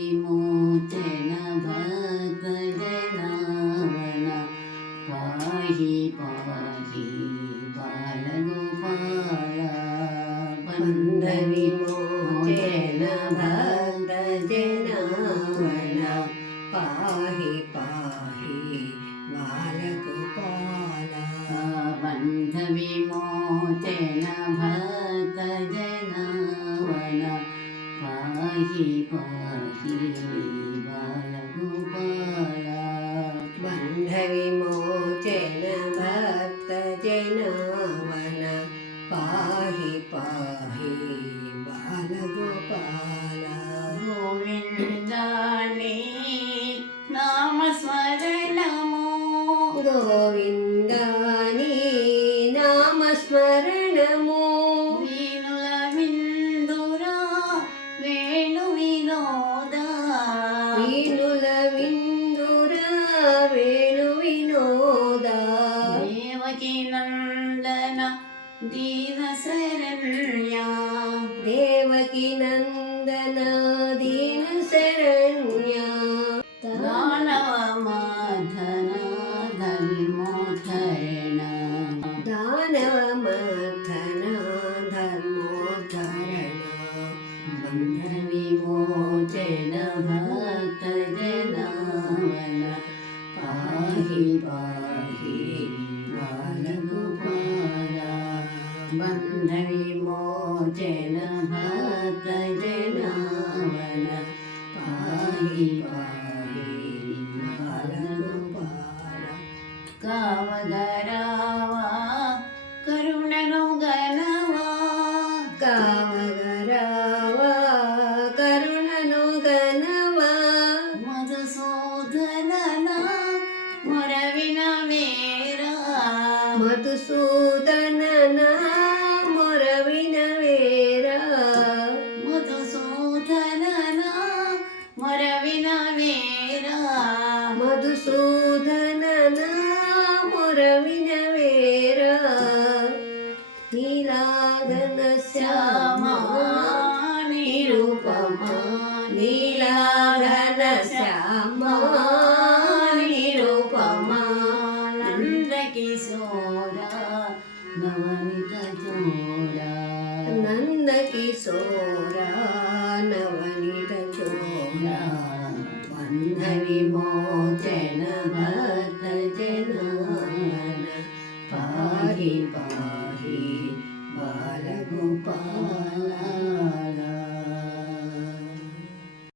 विमोचन भक्तजनावन पाहि पाहि बालगोपाल बन्धविमोचन भक्तजनावन पाहि पाहि बालगोपाल बन्धविमोचन भक्तजनावन पाहि पाहि बालगोपाल बन्धविमोचन भक्तजनावन पाहि पाहि बालगोपाल गोविन्दानि नामस्मरणमो गोविन्दानि नामस्मरणमो देवकी नंदन दीन शरण्या देवकी नंदन दीन शरण्या दानव मर्दन धर्मोद्धरण दानव मर्दन धर्मोद्धरण बन्धविमोचन भक्तजनावन पाहि पाहि बालगोपाल बन्धविमोचन भक्तजनावन पाहि पाहि बालगोपाल कावगरावा करुणनो गनवा कावगरावा करुणनो गनवा मधुसूदनना ಮೊರವಿನ ವೇರ ಮಧುಸೂದನನ ಮೊರವಿನ ವೇರ ಮಧುಸೂದನನ ಮೊರವಿನ ವೇರ ಮಧುಸೂದನನ ಮೊರವಿನ ವೇರ ನೀಲಾಗನ ಶ್ಯಾಮ ನಿರೂಪಮ ನೀಲಾಗನ ಶ್ಯಾಮ नवनीत जोड़ा नंद किशोरा नवनीत जोड़ा बन्धविमोचन भक्तजनावन पाहि पाहि बालगोपाल।